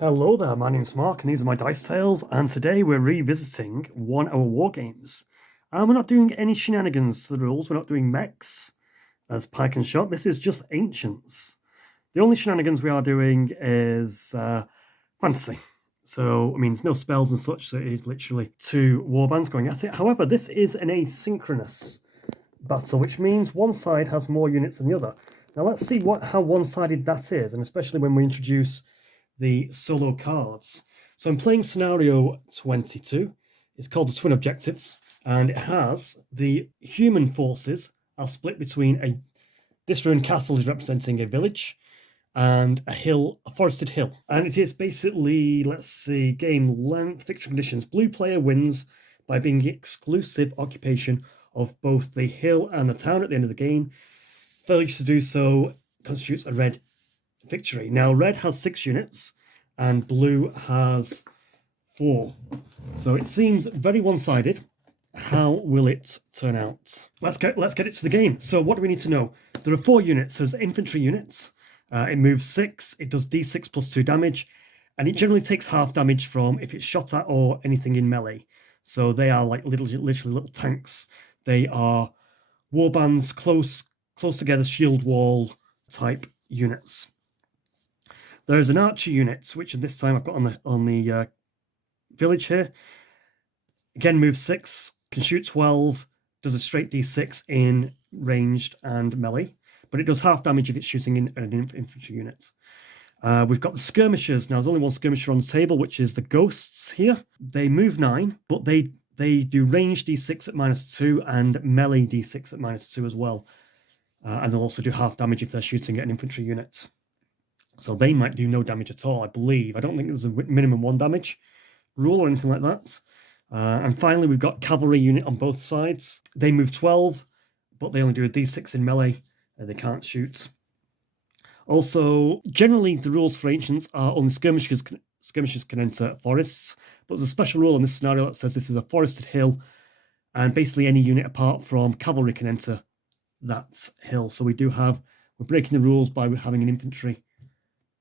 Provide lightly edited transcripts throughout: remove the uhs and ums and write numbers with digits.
Hello there, my name's Mark and these are my Dice Tales, and today we're revisiting 1 Hour Wargames. And we're not doing any shenanigans to the rules, we're not doing mechs as Pike and Shot, this is just Ancients. The only shenanigans we are doing is fantasy. So, it means no spells and such, so it is literally two warbands going at it. However, this is an asynchronous battle, which means one side has more units than the other. Now let's see how one-sided that is, and especially when we introduce the solo cards. So I'm playing scenario 22. It's called the Twin Objectives, and it has the human forces are split between this ruined castle is representing a village and a forested hill. And it is basically, let's see, game length, fixture conditions. Blue player wins by being exclusive occupation of both the hill and the town at the end of the game. Failure to do so constitutes a red victory. Now, red has 6 units and blue has 4. So it seems very one-sided. How will it turn out? Let's get it to the game. So what do we need to know? There are 4 units. So there's infantry units. It moves 6. It does d6 plus 2 damage. And it generally takes half damage from if it's shot at or anything in melee. So they are like literally little tanks. They are warbands, close together shield wall type units. There's an archer unit, which this time I've got on the village here. Again, moves 6, can shoot 12, does a straight d6 in ranged and melee, but it does half damage if it's shooting in an infantry unit. We've got the skirmishers. Now, there's only one skirmisher on the table, which is the ghosts here. They move 9, but they do range d6 at -2 and melee d6 at -2 as well. And they'll also do half damage if they're shooting at an infantry unit. So they might do no damage at all, I believe. I don't think there's a minimum 1 damage rule or anything like that. And finally, we've got cavalry unit on both sides. They move 12, but they only do a d6 in melee. They can't shoot. Also, generally, the rules for Ancients are only skirmishers can enter forests, but there's a special rule in this scenario that says this is a forested hill, and basically any unit apart from cavalry can enter that hill. So we're breaking the rules by having an infantry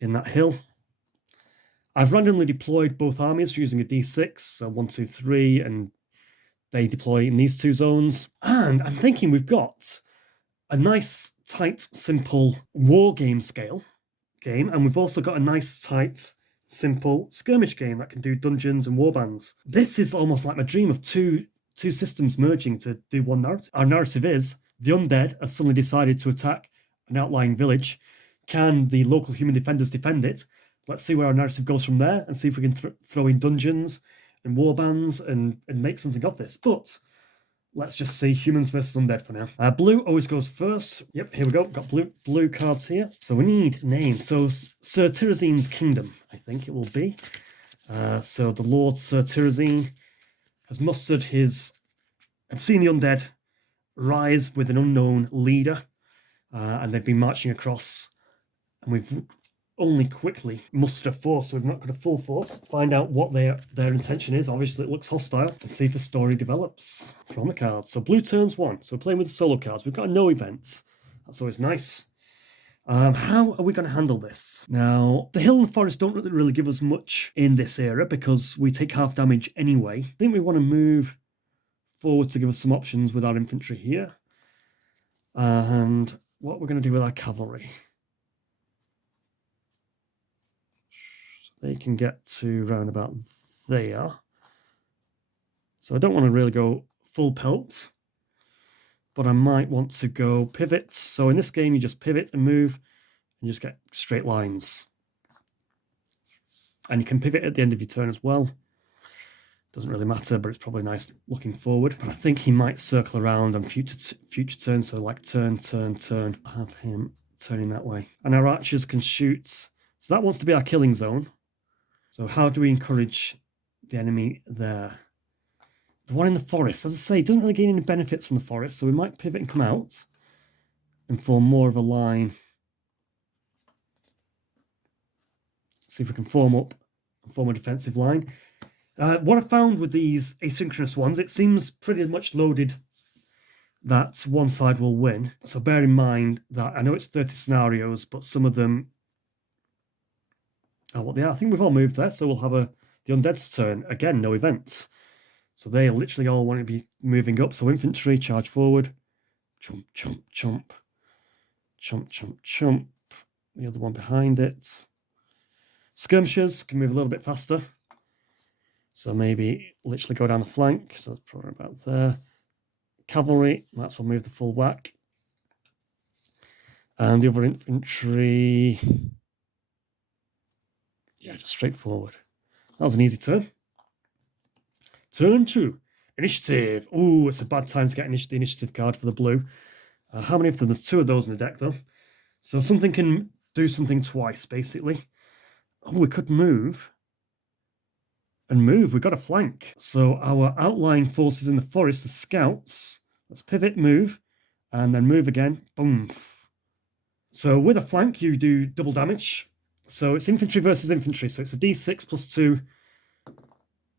in that hill. I've randomly deployed both armies using a d6, so 1, 2, 3, and they deploy in these 2 zones. And I'm thinking we've got a nice, tight, simple war game and we've also got a nice, tight, simple skirmish game that can do dungeons and warbands. This is almost like my dream of two systems merging to do one narrative. Our narrative is the undead have suddenly decided to attack an outlying village. Can the local human defenders defend it? Let's see where our narrative goes from there and see if we can throw in dungeons and warbands and make something of this. But let's just see humans versus undead for now. Blue always goes first. Yep, here we go. Got blue cards here. So we need names. So Sir Tyrazine's Kingdom, I think it will be. So the Lord Sir Tyrazine has mustered I've seen the undead rise with an unknown leader, and they've been marching across, and we've only quickly mustered a force, so we've not got a full force. Find out what their intention is. Obviously, it looks hostile. Let's see if the story develops from the cards. So blue turns 1. So playing with the solo cards. We've got no events. That's always nice. How are we going to handle this? Now, the hill and the forest don't really give us much in this era because we take half damage anyway. I think we want to move forward to give us some options with our infantry here. And what we're going to do with our cavalry. They can get to round about there. So I don't want to really go full pelt, but I might want to go pivots. So in this game, you just pivot and move and just get straight lines. And you can pivot at the end of your turn as well. Doesn't really matter, but it's probably nice looking forward. But I think he might circle around on future turns. So like turn. Have him turning that way. And our archers can shoot. So that wants to be our killing zone. So how do we encourage the enemy there? The one in the forest, as I say, doesn't really gain any benefits from the forest, so we might pivot and come out and form more of a line. See if we can form up and form a defensive line. What I found with these asynchronous ones, it seems pretty much loaded that one side will win. So bear in mind that I know it's 30 scenarios, but some of them Oh, well, yeah, I think we've all moved there, so we'll have the Undead's turn. Again, no events. So they literally all want to be moving up. So infantry, charge forward. Chomp, chomp, chomp. Chomp, chomp, chomp. The other one behind it. Skirmishers can move a little bit faster. So maybe literally go down the flank. So that's probably about there. Cavalry, that's what move the full whack. And the other infantry, yeah, just straightforward. That was an easy turn. Turn 2. Initiative. Ooh, it's a bad time to get the initiative card for the blue. How many of them? There's 2 of those in the deck, though. So something can do something twice, basically. Oh, we could move. And move. We've got a flank. So our outlying forces in the forest, the scouts. Let's pivot, move, and then move again. Boom. So with a flank, you do double damage. So it's infantry versus infantry. So it's a d6 plus 2,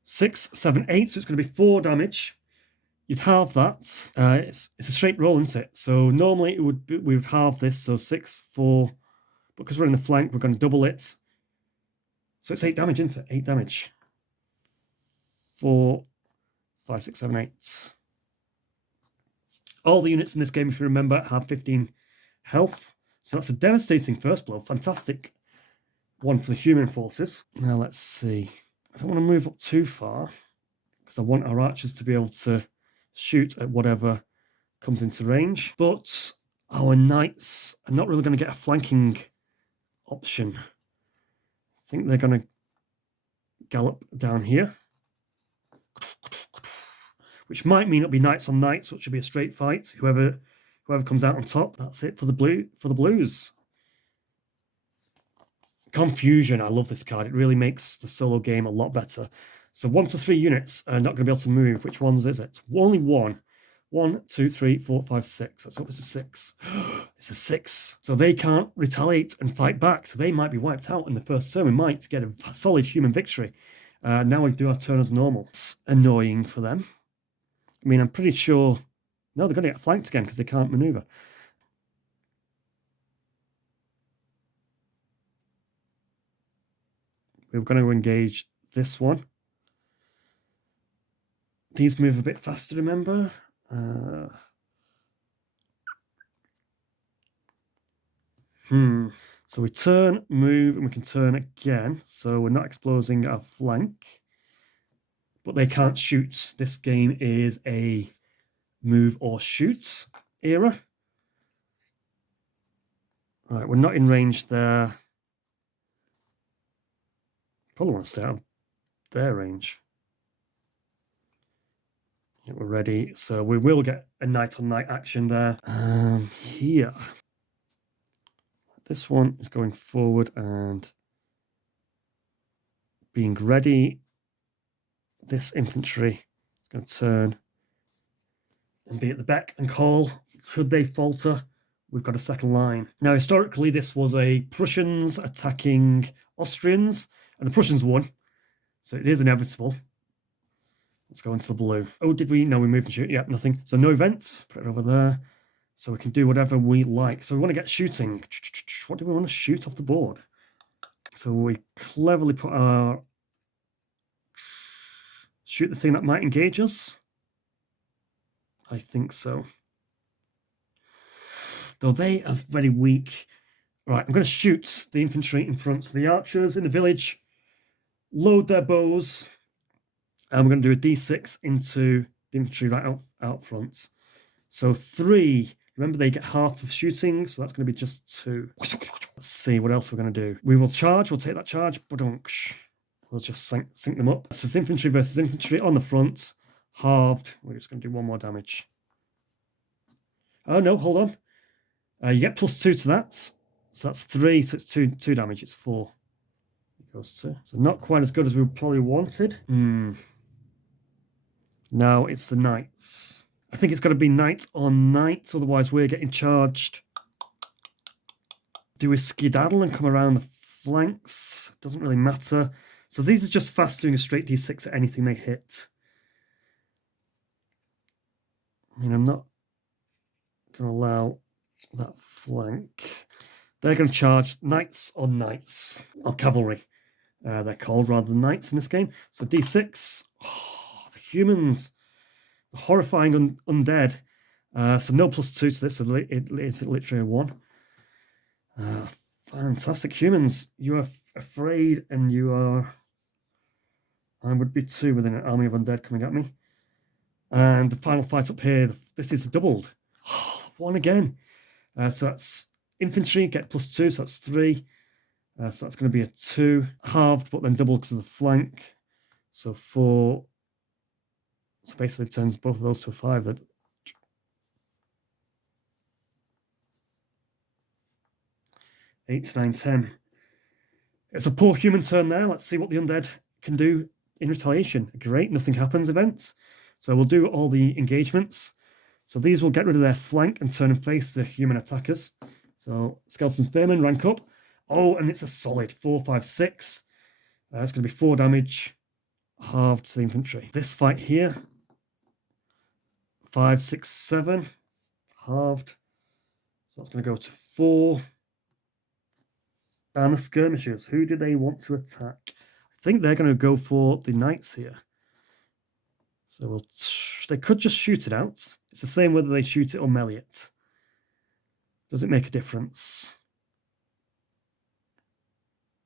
6, 7, 8. So it's going to be 4 damage. You'd halve that. It's a straight roll, isn't it? So normally we would halve this. So 6, 4. But because we're in the flank, we're going to double it. So it's 8 damage, isn't it? 8 damage. 4, 5, 6, 7, 8. All the units in this game, if you remember, have 15 health. So that's a devastating first blow. Fantastic one for the human forces. Now let's see. I don't want to move up too far because I want our archers to be able to shoot at whatever comes into range. But our knights are not really going to get a flanking option. I think they're going to gallop down here, which might mean it'll be knights on knights, which will be a straight fight. Whoever comes out on top, that's it for the blues. Confusion. I love this card. It really makes the solo game a lot better. So 1 to 3 units are not going to be able to move. Which ones is it? Only 1. 1, 2, 3, 4, 5, 6. Let's hope it's a 6. It's a 6. So they can't retaliate and fight back. So they might be wiped out in the first turn. We might get a solid human victory. Now we do our turn as normal. It's annoying for them. I mean, I'm pretty sure... No, they're going to get flanked again because they can't maneuver. We're going to engage this one. These move a bit faster, remember? So we turn, move, and we can turn again. So we're not exposing our flank. But they can't shoot. This game is a move or shoot era. Right, we're not in range there. Probably want to stay out of their range. Yeah, we're ready. So we will get a knight on knight action there. Here. This one is going forward and being ready. This infantry is going to turn and be at the beck and call. Should they falter, we've got a second line. Now, historically, this was a Prussians attacking Austrians, and the Prussians won. So it is inevitable. Let's go into the blue. Oh, did we? No, we moved and shoot. Yeah, nothing. So no events. Put it over there. So we can do whatever we like. So we want to get shooting. What do we want to shoot off the board? So we cleverly put our... Shoot the thing that might engage us? I think so. Though they are very weak. Right, I'm going to shoot the infantry in front. So the archers in the village load their bows. And we're going to do a d6 into the infantry right out front. So 3. Remember, they get half of shooting, so that's going to be just 2. Let's see what else we're going to do. We will charge. We'll take that charge. We'll just sync them up. So it's infantry versus infantry on the front. Halved. We're just going to do 1 more damage. Oh, no, hold on. You get +2 to that. So that's 3. So it's 2 damage. It's 4. It goes to. So not quite as good as we probably wanted. Now it's the knights. I think it's got to be knight on knight, otherwise we're getting charged. Do we skedaddle and come around the flanks? It doesn't really matter. So these are just fast doing a straight d6 at anything they hit. I mean, I'm not going to allow that flank. They're going to charge knights on knights, or cavalry. They're called rather than knights in this game. So d6. Oh, the humans. The horrifying undead. So no +2 to this, so it's literally a 1. Fantastic humans. You are afraid, and you are... I would be 2 with an army of undead coming at me. And the final fight up here, this is doubled. 1 again. So that's infantry, get +2, so that's 3. So that's going to be a 2. Halved, but then doubled because of the flank. So 4. So basically turns both of those to a 5. That 8, 9, 10. It's a poor human turn there. Let's see what the undead can do in retaliation. Great, nothing happens event. So we'll do all the engagements. So these will get rid of their flank and turn and face the human attackers. So Skeleton Spearman rank up. Oh, and it's a solid 4, 5, 6. It's going to be 4 damage, halved to the infantry. This fight here, 5, 6, 7, halved. So that's going to go to 4. And the skirmishers, who do they want to attack? I think they're going to go for the knights here. So they could just shoot it out. It's the same whether they shoot it or melee it. Does it make a difference?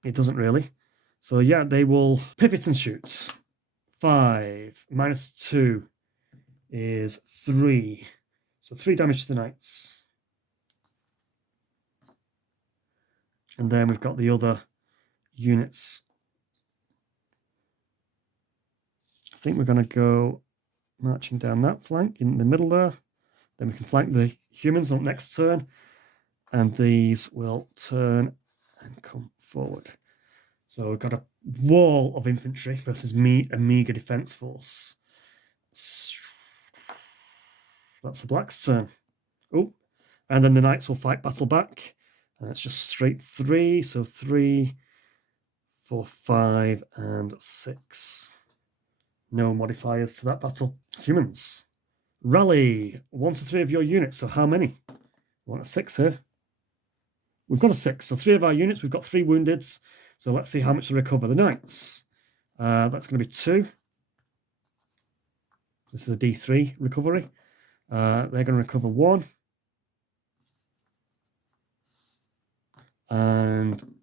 It doesn't really. So yeah, they will pivot and shoot. 5 minus 2 is 3. So 3 damage to the knights. And then we've got the other units. I think we're going to go marching down that flank in the middle there. Then we can flank the humans on next turn. And these will turn and come forward. So we've got a wall of infantry versus a meager defense force. That's the Black's turn. Oh, and then the Knights will fight battle back. And it's just straight 3. So 3, 4, 5, and 6. No modifiers to that battle. Humans. Rally 1 to 3 of your units. So how many? We want a 6 here. We've got a 6. So 3 of our units. We've got 3 wounded. So let's see how much to recover. The Knights. That's going to be 2. This is a D3 recovery. They're going to recover 1. And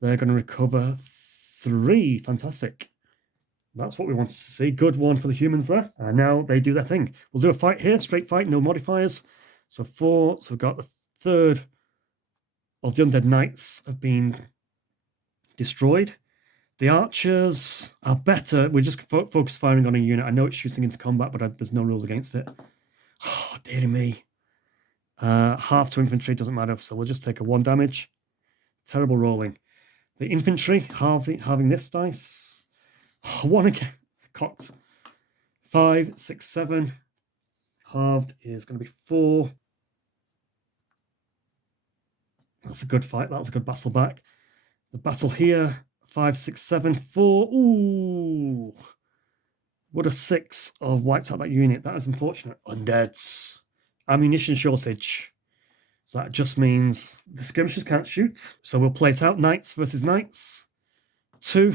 they're going to recover 3. Fantastic. That's what we wanted to see. Good one for the humans there. And now they do their thing. We'll do a fight here. Straight fight, no modifiers. So 4. So we've got the 3rd of the Undead Knights have been destroyed. The archers are better. We're just focus firing on a unit. I know it's shooting into combat, but there's no rules against it. Oh, dear me. Half to infantry doesn't matter, so we'll just take a 1 damage. Terrible rolling. The infantry, halving this dice. Oh, 1 again. Cocked. 5, 6, 7. Halved is going to be 4. That's a good fight. That's a good battle back. The battle here, 5, 6, 7, 4. Ooh. Would a 6 have wiped out that unit? That is unfortunate. Undeads. Ammunition shortage. So that just means the skirmishers can't shoot. So we'll play it out. Knights versus knights. 2,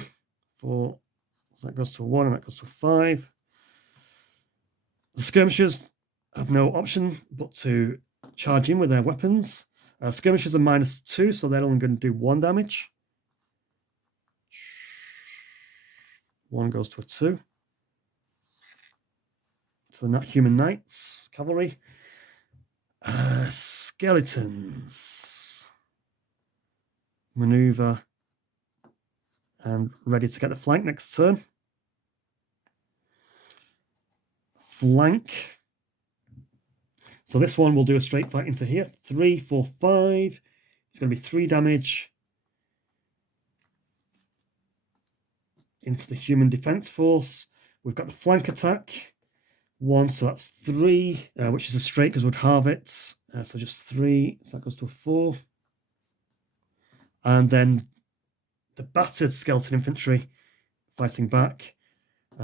4. So that goes to a 1 and that goes to a 5. The skirmishers have no option but to charge in with their weapons. Skirmishers are -2, so they're only going to do 1 damage. 1 goes to a 2. So the human knights, cavalry. Skeletons. Maneuver. And ready to get the flank next turn. Flank. So this one will do a straight fight into here. 3, 4, 5. It's going to be 3 damage into the human defense force. We've got the flank attack. 1, so that's 3, which is a straight because we'd halve it. So just 3, so that goes to a 4. And then the battered skeleton infantry fighting back.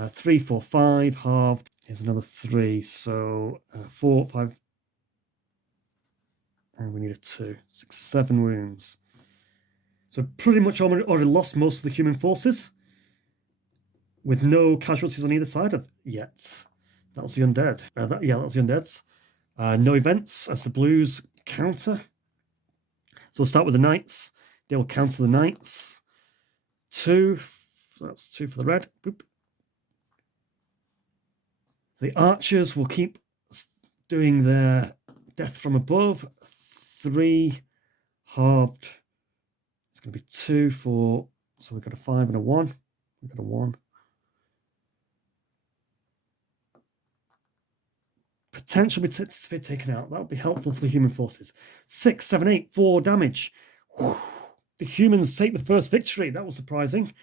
3, 4, 5, halved is another 3. So 4, 5, and we need a 2. 6, 7 wounds. So pretty much already lost most of the human forces, with no casualties on either side of yet. That was the undead. That was the undeads. No events as the blues counter. So we'll start with the knights. They will counter the knights. 2. That's 2 for the red. Boop. The archers will keep doing their death from above. 3 halved. It's going to be 2 for. So we've got a 5 and a 1. We've got a 1. Potential be taken out. That would be helpful for the human forces. 6, 7, 8, 4 damage. Whew. The humans take the first victory. That was surprising.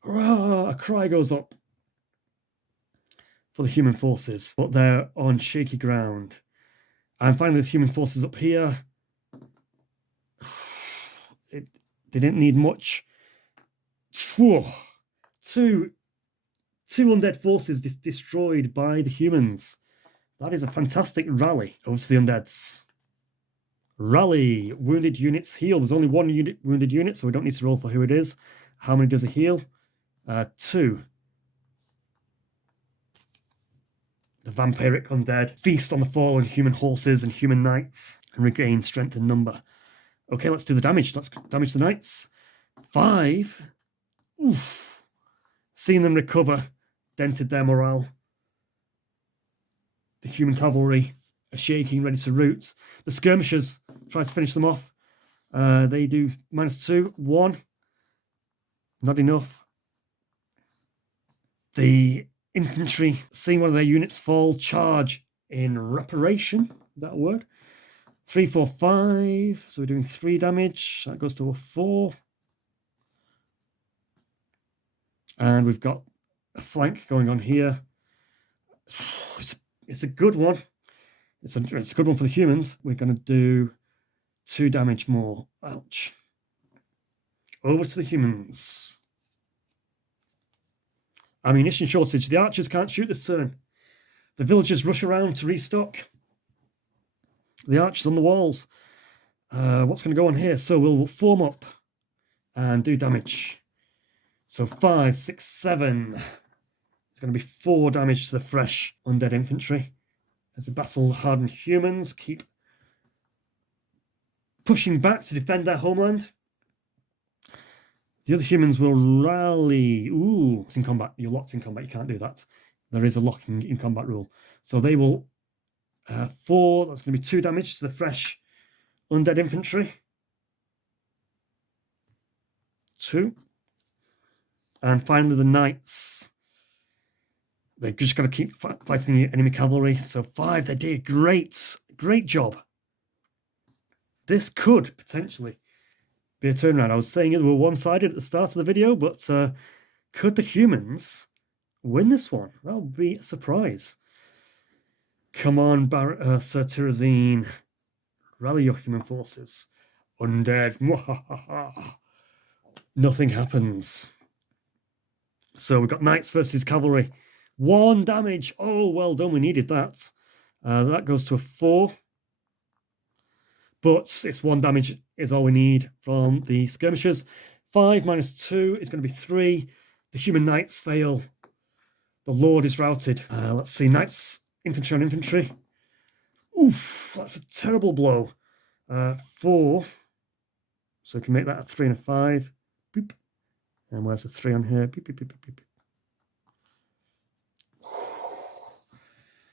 Hurrah! A cry goes up for the human forces, but they're on shaky ground. And finally, the human forces up here. They didn't need much. Whew. Two undead forces destroyed by the humans. That is a fantastic rally. Over to the undeads. Rally. Wounded units heal. There's only 1 wounded unit, so we don't need to roll for who it is. How many does it heal? 2. The vampiric undead feast on the fallen human horses and human knights and regain strength in number. Okay, let's do the damage. Let's damage the knights. 5. Oof. Seeing them recover dented their morale. The human cavalry are shaking, ready to rout. The skirmishers try to finish them off. They do -2. 1. Not enough. The infantry, seeing one of their units fall, charge in reparation. Is that a word? 3, 4, 5. So we're doing 3 damage. That goes to a 4. And we've got a flank going on here. It's a good one. It's a good one for the humans. We're going to do 2 damage more. Ouch. Over to the humans. Ammunition shortage. The archers can't shoot this turn. The villagers rush around to restock. The archers on the walls. What's going to go on here? So we'll form up and do damage. So 5, 6, 7. It's going to be 4 damage to the fresh undead infantry. As the battle-hardened humans keep pushing back to defend their homeland. The other humans will rally. Ooh, it's in combat. You're locked in combat. You can't do that. There is a locking in combat rule. So they will 4. That's going to be 2 damage to the fresh undead infantry. 2. And finally, the knights. They've just got to keep fighting the enemy cavalry. So 5. They did great job. This could potentially be a turnaround. I was saying it were one-sided at the start of the video, but could the humans win this one? That would be a surprise. Come on, Sir Tirazine. Rally your human forces. Undead. Nothing happens. So we've got knights versus cavalry. 1 damage. Oh, well done. We needed that. That goes to a 4. But it's 1 damage is all we need from the skirmishers. 5 -2 is going to be 3. The human knights fail. The lord is routed. Let's see. Knights, infantry on infantry. Oof, that's a terrible blow. 4. So we can make that a 3 and a 5. Boop. And where's the 3 on here? Beep, beep, beep, beep, beep.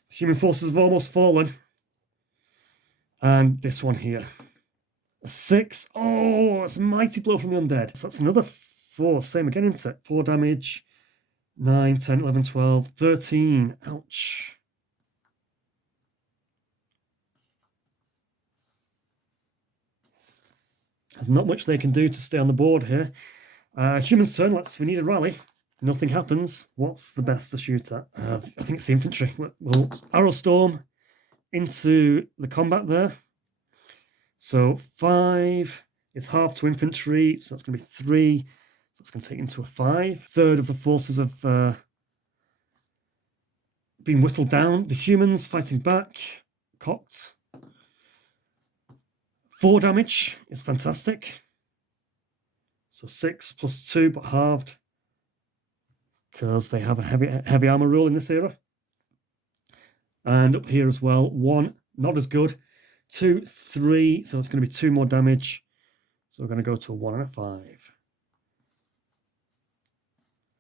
The human forces have almost fallen. And this one here. A 6. Oh, that's a mighty blow from the undead. So that's another 4. Same again, isn't it? 4 damage. 9, 10, 11, 12, 13. Ouch. There's not much they can do to stay on the board here. Humans' turn. We need a rally. Nothing happens. What's the best to shoot at? I think it's the infantry. We'll arrow storm into the combat there. So 5 is half to infantry. So that's going to be 3. So that's going to take into a 5. Third of the forces have been whittled down. The humans fighting back. Cocked. 4 damage is fantastic. So 6 plus 2, but halved, because they have a heavy armor rule in this era. And up here as well, 1, not as good. 2, 3, so it's going to be 2 more damage. So we're going to go to a 1 and a 5.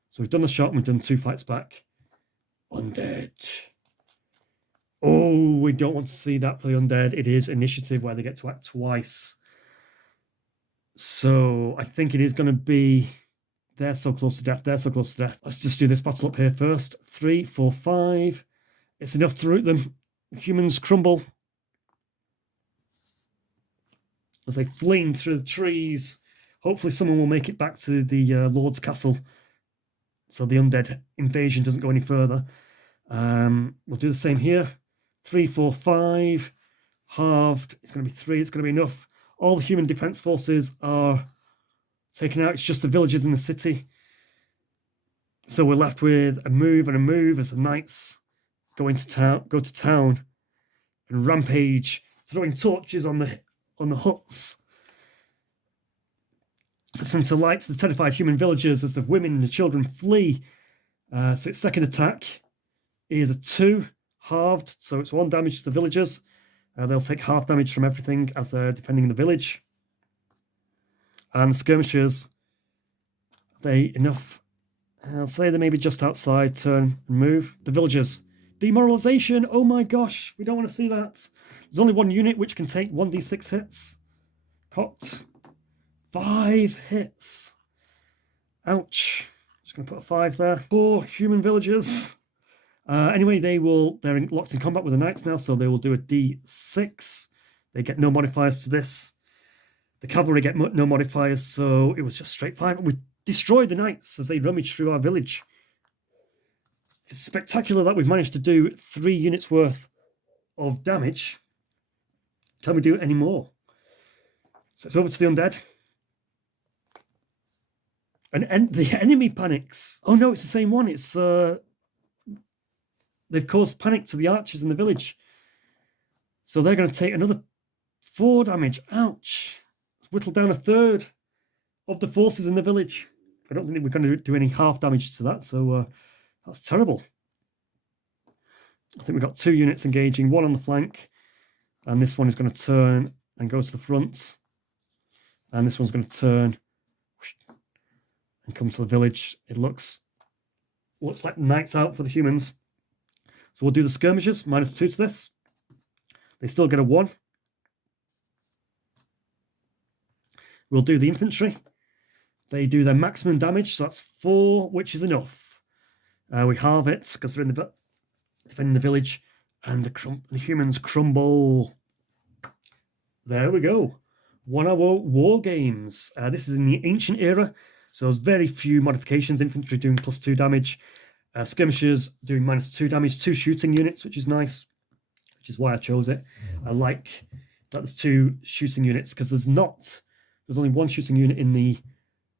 So we've done the shot and we've done 2 fights back. Undead. Oh, we don't want to see that for the Undead. It is initiative where they get to act twice. So I think it is going to be... They're so close to death. They're so close to death. Let's just do this battle up here first. 3, 4, 5. It's enough to root them. Humans crumble as they fling through the trees. Hopefully someone will make it back to the Lord's castle so the Undead invasion doesn't go any further. We'll do the same here. 3, 4, 5. Halved. It's going to be 3. It's going to be enough. All the human defense forces are taken out. It's just the villagers in the city. So we're left with a move and a move as the knights go to town and rampage, throwing torches on the huts. So send to light to the terrified human villagers as the women and the children flee. So its second attack is a 2, halved, so it's 1 damage to the villagers. They'll take half damage from everything as they're defending the village. And the skirmishers, they enough. I'll say they may be just outside, turn and move. The villagers. Demoralization. Oh my gosh, we don't want to see that. There's only 1 unit which can take 1d6 hits. Cocked. 5 hits. Ouch. Just going to put a 5 there. 4 human villagers. Anyway, they're locked in combat with the knights now, so they will do a d6. They get no modifiers to this. The cavalry get no modifiers, so it was just straight 5. We destroyed the knights as they rummaged through our village. It's spectacular that we've managed to do 3 units worth of damage. Can we do it any more? So it's over to the Undead. And the enemy panics. Oh no, it's the same one. It's they've caused panic to the archers in the village. So they're going to take another 4 damage. Ouch. It's whittled down a third of the forces in the village. I don't think we're going to do any half damage to that, so that's terrible. I think we've got 2 units engaging, 1 on the flank, and this one is going to turn and go to the front. And this one's going to turn and come to the village. It looks like nights out for the humans. So we'll do the skirmishers, -2 to this. They still get a 1. We'll do the infantry. They do their maximum damage, so that's 4, which is enough. We halve it because they're defending the village, and the humans crumble. There we go. 1 hour war games. This is in the ancient era, so there's very few modifications. Infantry doing +2 damage. Skirmishers doing -2 damage. 2 shooting units, which is nice, which is why I chose it. I like that there's 2 shooting units because there's only 1 shooting unit in the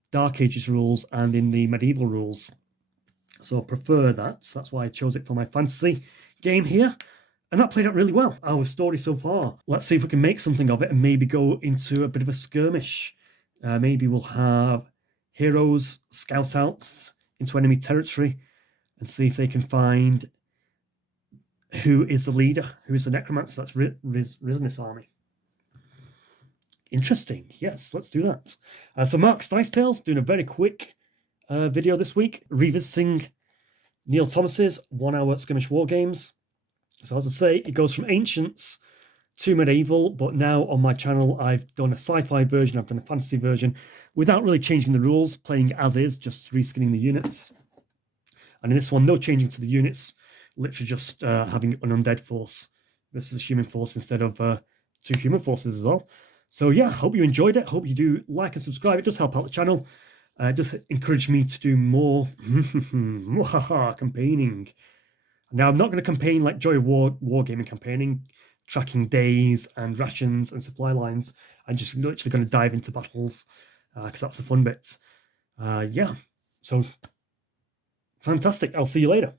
Dark Ages rules and in the medieval rules. So I prefer that. So that's why I chose it for my fantasy game here. And that played out really well. Our story so far. Let's see if we can make something of it and maybe go into a bit of a skirmish. Maybe we'll have heroes scout out into enemy territory and see if they can find who is the leader, who is the necromancer that's risen this army. Interesting. Yes, let's do that. So Mark's Dice Tales, doing a very quick video this week, revisiting Neil Thomas's 1 hour skirmish war games. So as I say, it goes from ancients to medieval, but now on my channel I've done a sci-fi version, I've done a fantasy version, without really changing the rules, playing as is, just reskinning the units. And in this one, no changing to the units, literally just having an undead force versus a human force instead of 2 human forces as well. So yeah, hope you enjoyed it. Hope you do like and subscribe. It does help out the channel. It does encourage me to do more campaigning. Now, I'm not going to campaign like Joy of Wargaming campaigning, tracking days and rations and supply lines. I'm just literally going to dive into battles because that's the fun bit. Yeah, so fantastic. I'll see you later.